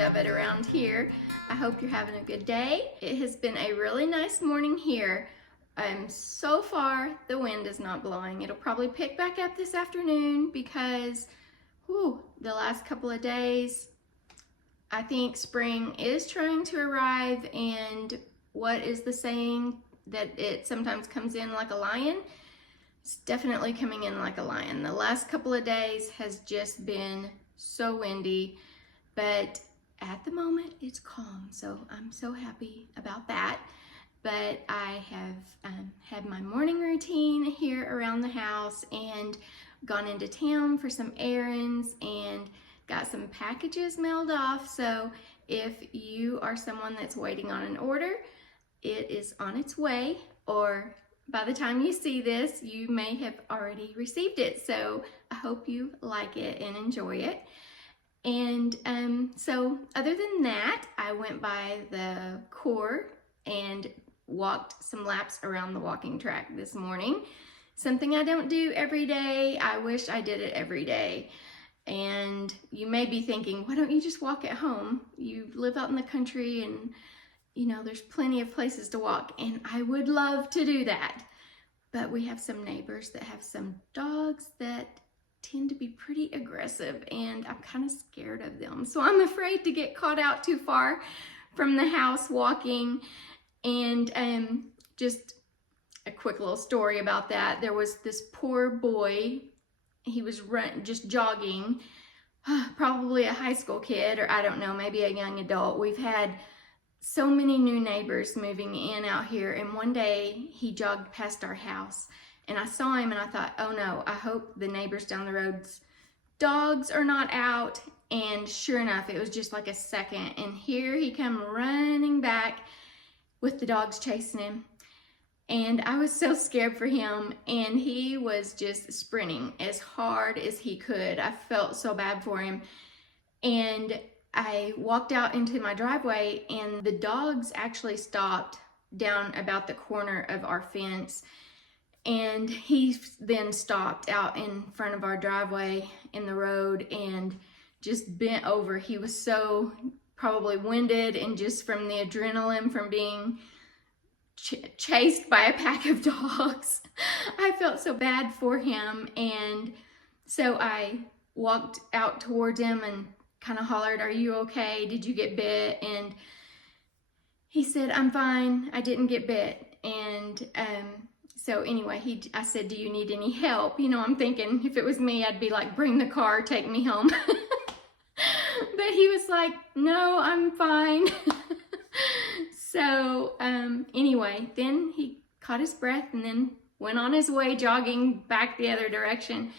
of it around here. I hope you're having a good day. It has been a really nice morning here. So far, the wind is not blowing. It'll probably pick back up this afternoon because the last couple of days, I think spring is trying to arrive, and what is the saying that it sometimes comes in like a lion? It's definitely coming in like a lion. The last couple of days has just been so windy, but at the moment it's calm, so I'm so happy about that. But I have had my morning routine here around the house and gone into town for some errands and got some packages mailed off. So if you are someone that's waiting on an order, it is on its way, or by the time you see this, you may have already received it. So I hope you like it and enjoy it. And so other than that, I went by the core and walked some laps around the walking track this morning. Something I don't do every day. I wish I did it every day. And you may be thinking, why don't you just walk at home? You live out in the country and you know, there's plenty of places to walk, and I would love to do that. But we have some neighbors that have some dogs that tend to be pretty aggressive, and I'm kind of scared of them. So I'm afraid to get caught out too far from the house walking. And just a quick little story about that. There was this poor boy. He was just jogging, probably a high school kid, or I don't know, maybe a young adult. We've had so many new neighbors moving in out here, and one day he jogged past our house and I saw him and I thought, oh no, I hope the neighbors down the road's dogs are not out. And sure enough, it was just like a second, and here he come running back with the dogs chasing him. And I was so scared for him, and he was just sprinting as hard as he could. I felt so bad for him. And I walked out into my driveway, and the dogs actually stopped down about the corner of our fence. And he then stopped out in front of our driveway in the road and just bent over. He was so probably winded, and just from the adrenaline from being chased by a pack of dogs. I felt so bad for him. And so I walked out towards him and kind of hollered, are you okay? Did you get bit? And he said, I'm fine. I didn't get bit. And so anyway, I said, do you need any help? You know, I'm thinking if it was me, I'd be like, bring the car, take me home. But he was like, no, I'm fine. So anyway, then he caught his breath and then went on his way jogging back the other direction.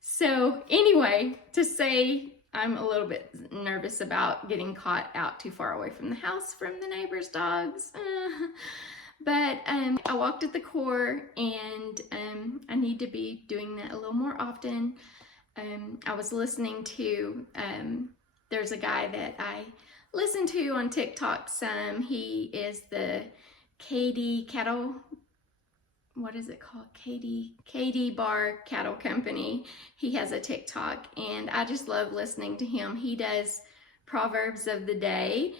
So anyway, to say, I'm a little bit nervous about getting caught out too far away from the house from the neighbor's dogs. But I walked at the core, and I need to be doing that a little more often. I was listening to, there's a guy that I listen to on TikTok some. He is the Katy Cattle, what is it called? Katy Bar Cattle Company. He has a TikTok, and I just love listening to him. He does Proverbs of the Day,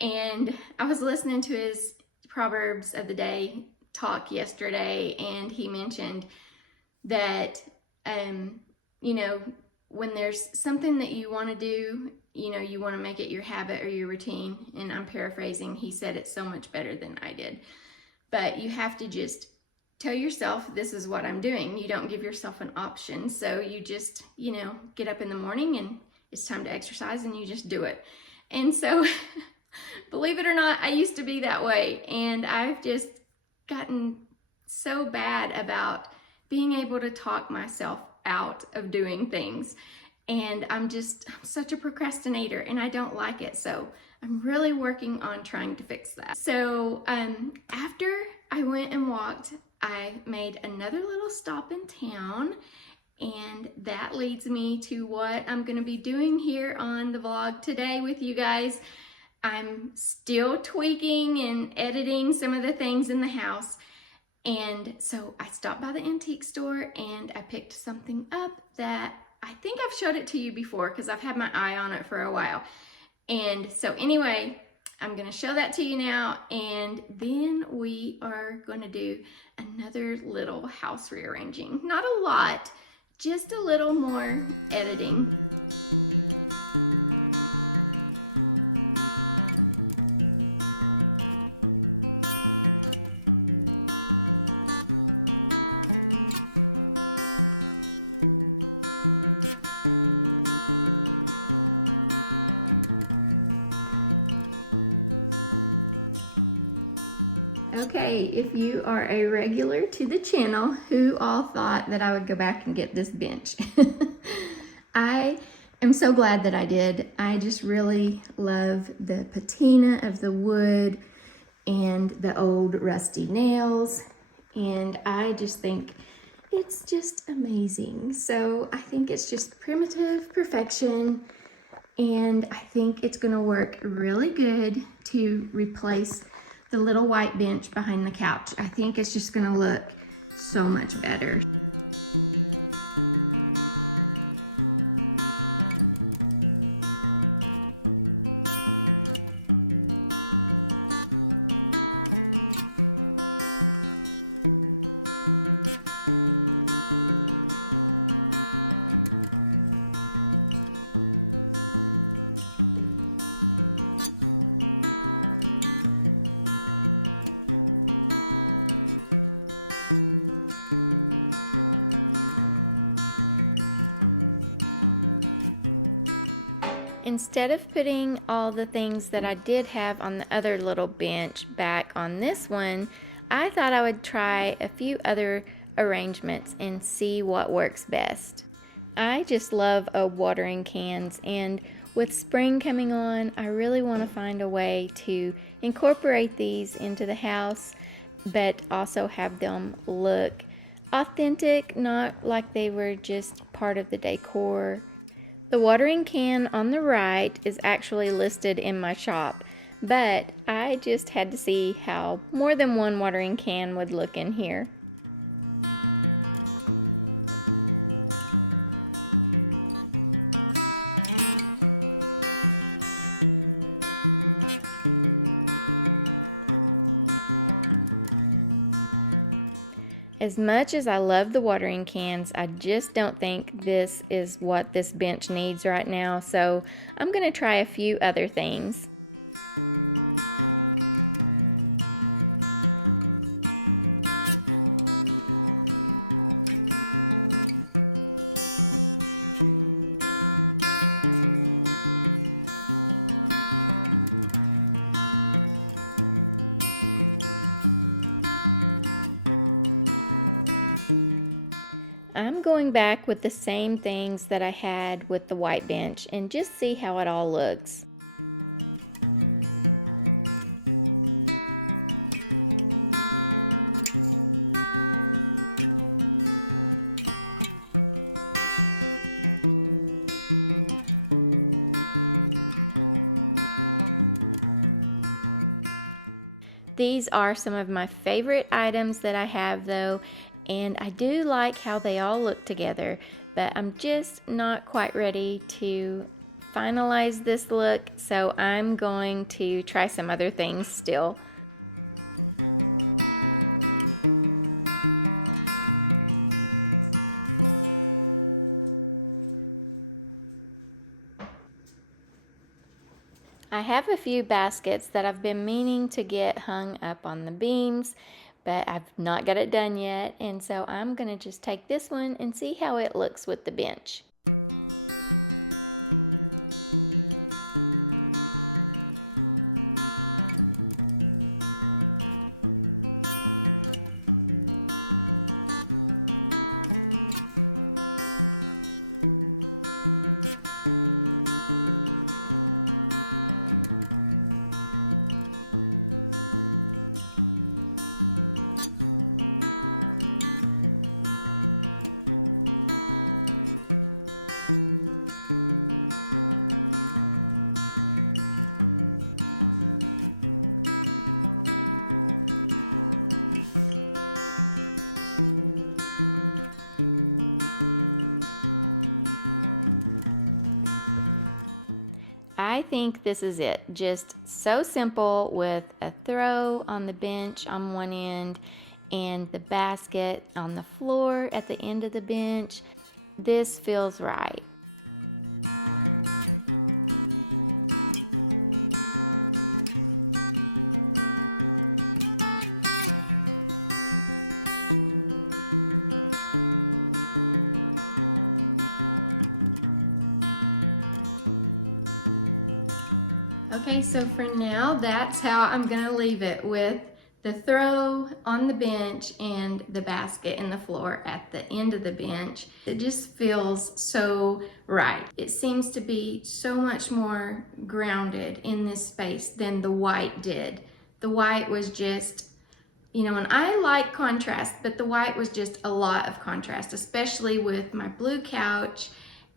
and I was listening to his Proverbs of the Day talk yesterday, and he mentioned that, you know, when there's something that you want to do, you know, you want to make it your habit or your routine, and I'm paraphrasing, he said it so much better than I did, but you have to just tell yourself, this is what I'm doing. You don't give yourself an option. So you just, you know, get up in the morning and it's time to exercise, and you just do it. And so believe it or not, I used to be that way, and I've just gotten so bad about being able to talk myself out of doing things. And I'm such a procrastinator, and I don't like it. So I'm really working on trying to fix that. So after I went and walked, I made another little stop in town, and that leads me to what I'm going to be doing here on the vlog today with you guys. I'm still tweaking and editing some of the things in the house, and so I stopped by the antique store and I picked something up that I think I've showed it to you before because I've had my eye on it for a while. And so anyway, I'm gonna show that to you now, and then we are gonna do another little house rearranging. Not a lot, just a little more editing. Okay, if you are a regular to the channel, who all thought that I would go back and get this bench? I am so glad that I did. I just really love the patina of the wood and the old rusty nails, and I just think it's just amazing. So I think it's just primitive perfection, and I think it's gonna work really good to replace the little white bench behind the couch. I think it's just gonna look so much better. Instead of putting all the things that I did have on the other little bench back on this one, I thought I would try a few other arrangements and see what works best. I just love watering cans, and with spring coming on, I really want to find a way to incorporate these into the house, but also have them look authentic, not like they were just part of the decor. The watering can on the right is actually listed in my shop, but I just had to see how more than one watering can would look in here. As much as I love the watering cans, I just don't think this is what this bench needs right now, so I'm going to try a few other things. I'm going back with the same things that I had with the white bench and just see how it all looks. These are some of my favorite items that I have though, and I do like how they all look together, but I'm just not quite ready to finalize this look, so I'm going to try some other things still. I have a few baskets that I've been meaning to get hung up on the beams, but I've not got it done yet, and so I'm going to just take this one and see how it looks with the bench. think this is it. Just so simple with a throw on the bench on one end and the basket on the floor at the end of the bench. This feels right. Okay, so for now, that's how I'm gonna leave it, with the throw on the bench and the basket in the floor at the end of the bench. It just feels so right. It seems to be so much more grounded in this space than the white did. The white was just, you know, and I like contrast, but the white was just a lot of contrast, especially with my blue couch,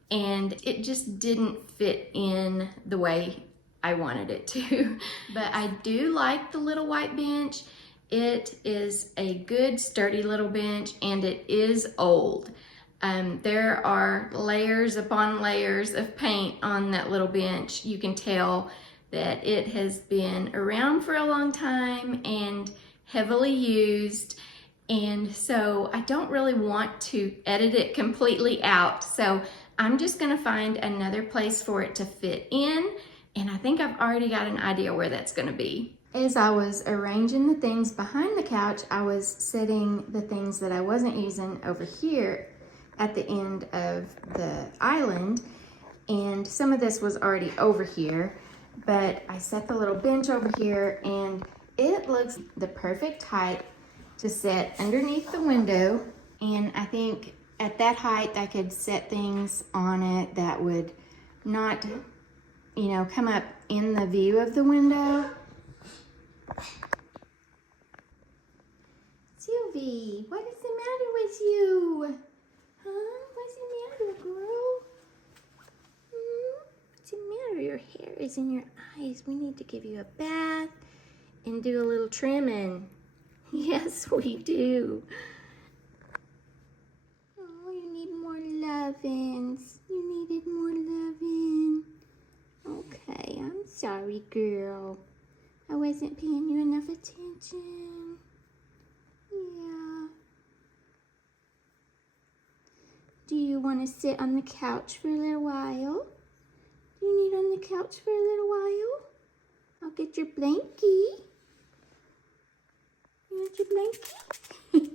and it just didn't fit in the way I wanted it to. But I do like the little white bench. It is a good sturdy little bench, and it is old. There are layers upon layers of paint on that little bench. You can tell that it has been around for a long time and heavily used. And so I don't really want to edit it completely out. So I'm just gonna find another place for it to fit in. And I think I've already got an idea where that's gonna be. As I was arranging the things behind the couch, I was setting the things that I wasn't using over here at the end of the island. And some of this was already over here, but I set the little bench over here, and it looks the perfect height to set underneath the window. And I think at that height, I could set things on it that would not, you know, come up in the view of the window. Sylvie, what is the matter with you? Huh? What's the matter, girl? What's the matter? Your hair is in your eyes. We need to give you a bath and do a little trimming. Yes, we do. Oh, you need more lovins. You needed more lovin'. Okay, I'm sorry, girl. I wasn't paying you enough attention. Yeah. Do you want to sit on the couch for a little while? Do you need on the couch for a little while? I'll get your blankie. You want your blankie?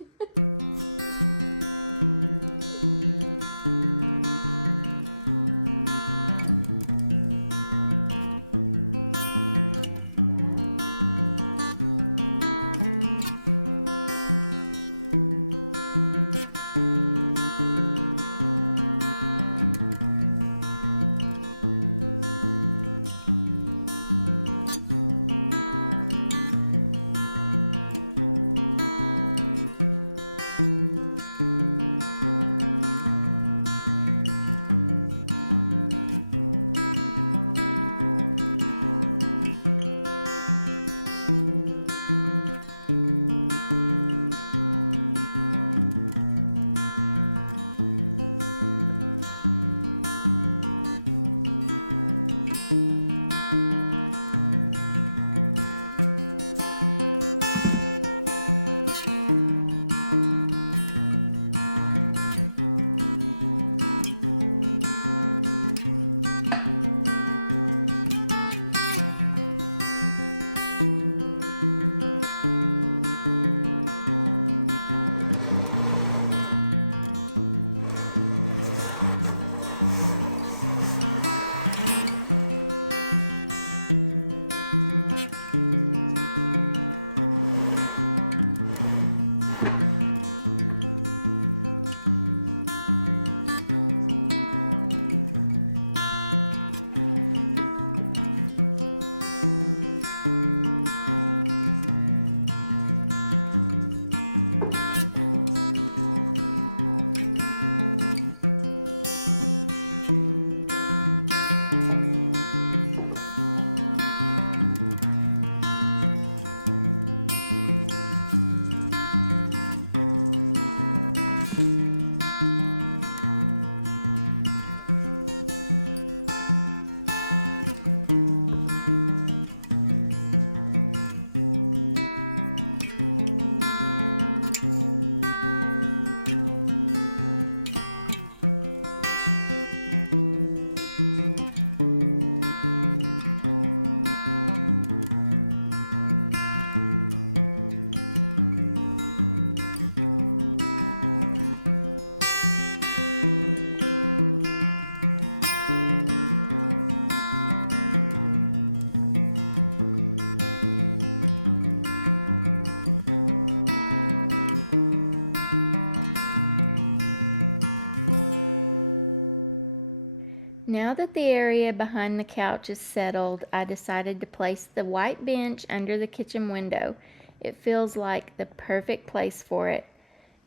that the area behind the couch is settled, I decided to place the white bench under the kitchen window. It feels like the perfect place for it.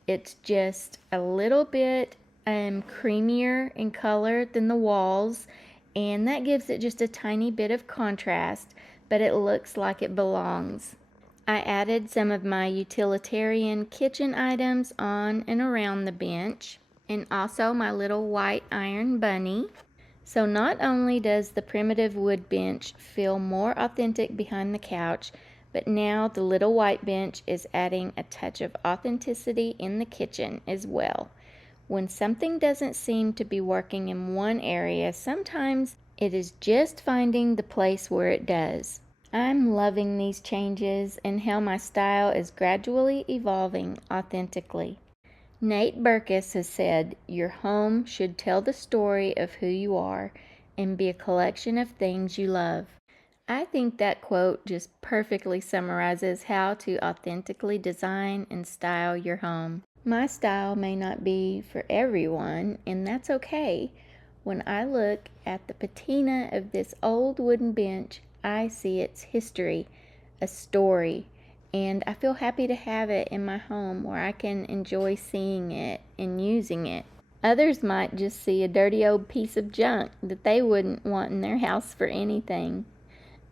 It's just a little bit creamier in color than the walls, and that gives it just a tiny bit of contrast, but it looks like it belongs. I added some of my utilitarian kitchen items on and around the bench, and also my little white iron bunny. So not only does the primitive wood bench feel more authentic behind the couch, but now the little white bench is adding a touch of authenticity in the kitchen as well. When something doesn't seem to be working in one area, sometimes it is just finding the place where it does. I'm loving these changes and how my style is gradually evolving authentically. Nate Berkus has said, "Your home should tell the story of who you are and be a collection of things you love." I think that quote just perfectly summarizes how to authentically design and style your home. My style may not be for everyone, and that's okay. When I look at the patina of this old wooden bench, I see its history, a story, and I feel happy to have it in my home where I can enjoy seeing it and using it. Others might just see a dirty old piece of junk that they wouldn't want in their house for anything.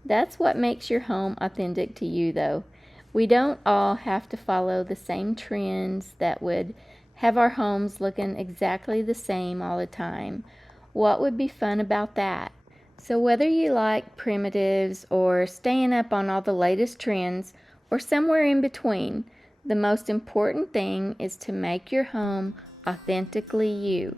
That's what makes your home authentic to you, though. We don't all have to follow the same trends that would have our homes looking exactly the same all the time. What would be fun about that? So whether you like primitives or staying up on all the latest trends or somewhere in between, the most important thing is to make your home authentically you.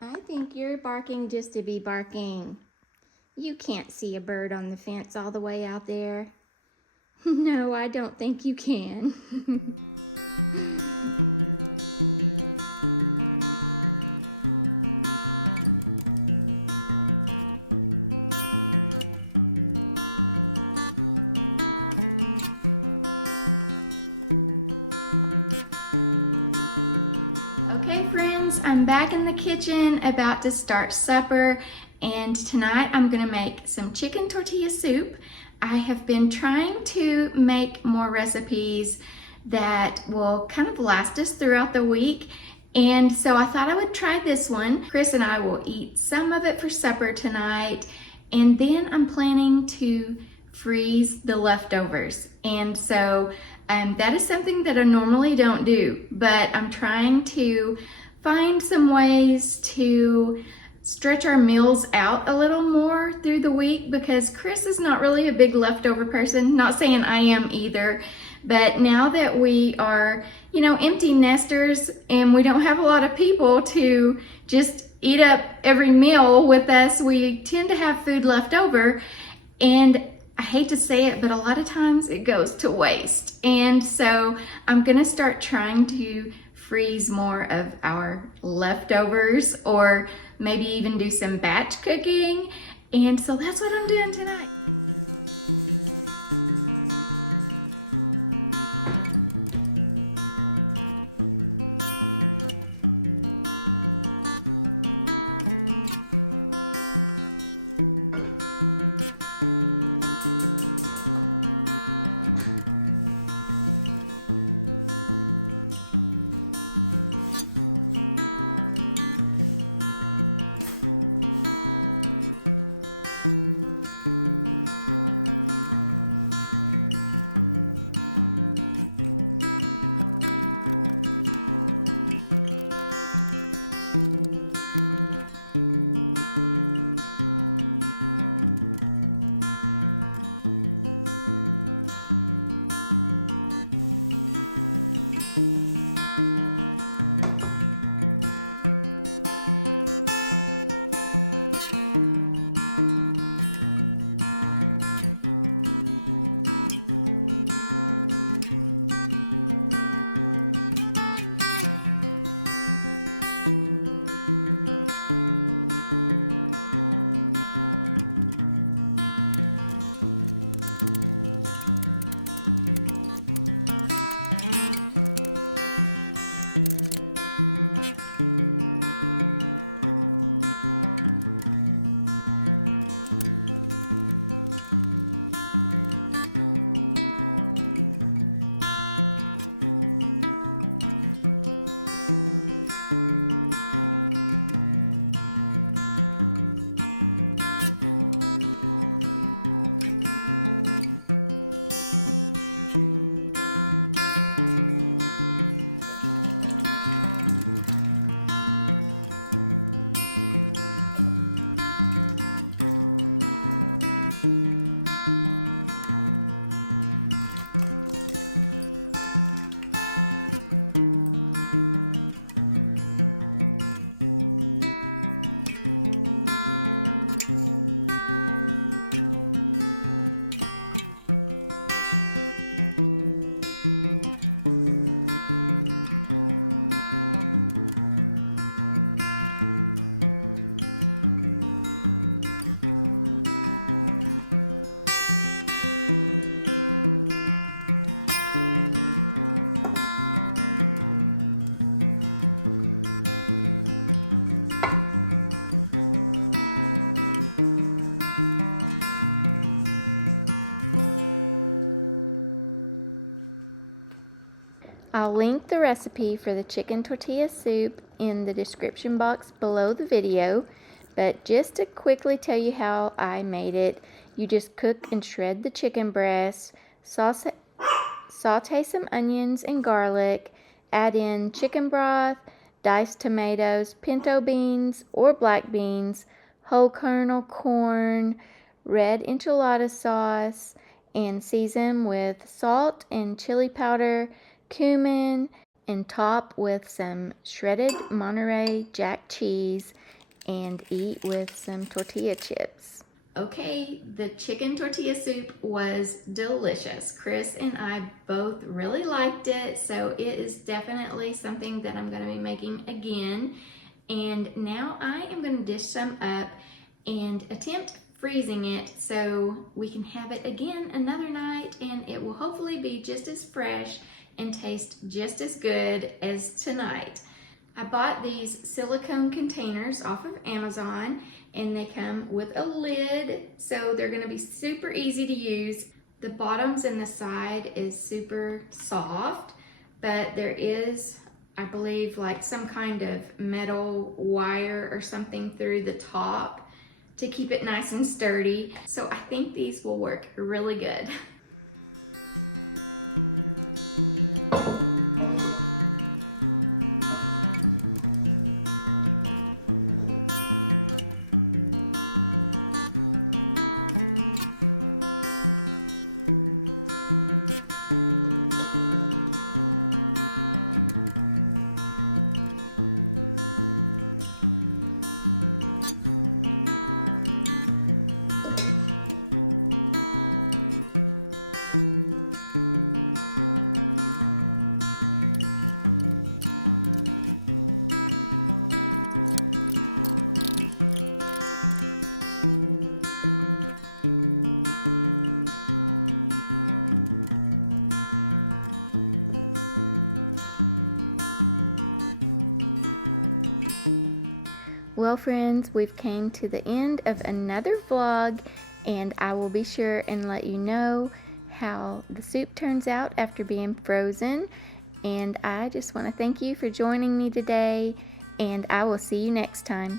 I think you're barking just to be barking. You can't see a bird on the fence all the way out there. No, I don't think you can. Okay friends, I'm back in the kitchen about to start supper, and tonight I'm gonna make some chicken tortilla soup. I have been trying to make more recipes that will kind of last us throughout the week, and so I thought I would try this one. Chris and I will eat some of it for supper tonight, and then I'm planning to freeze the leftovers. And so that is something that I normally don't do, but I'm trying to find some ways to stretch our meals out a little more through the week, because Chris is not really a big leftover person. Not saying I am either, but now that we are, you know, empty nesters and we don't have a lot of people to just eat up every meal with us, we tend to have food left over, and I hate to say it, but a lot of times it goes to waste. And so I'm gonna start trying to freeze more of our leftovers, or maybe even do some batch cooking. And so that's what I'm doing tonight. I'll link the recipe for the chicken tortilla soup in the description box below the video, but just to quickly tell you how I made it, you just cook and shred the chicken breast, saute some onions and garlic, add in chicken broth, diced tomatoes, pinto beans or black beans, whole kernel corn, red enchilada sauce, and season with salt and chili powder, cumin, and top with some shredded Monterey Jack cheese, and eat with some tortilla chips. Okay, the chicken tortilla soup was delicious. Chris and I both really liked it, so it is definitely something that I'm going to be making again. And now I am going to dish some up and attempt freezing it so we can have it again another night, and it will hopefully be just as fresh and taste just as good as tonight. I bought these silicone containers off of Amazon, and they come with a lid, so they're going to be super easy to use. The bottoms and the side is super soft, but there is, I believe, like some kind of metal wire or something through the top to keep it nice and sturdy. So I think these will work really good. Well, friends, we've came to the end of another vlog, and I will be sure and let you know how the soup turns out after being frozen. And I just want to thank you for joining me today, and I will see you next time.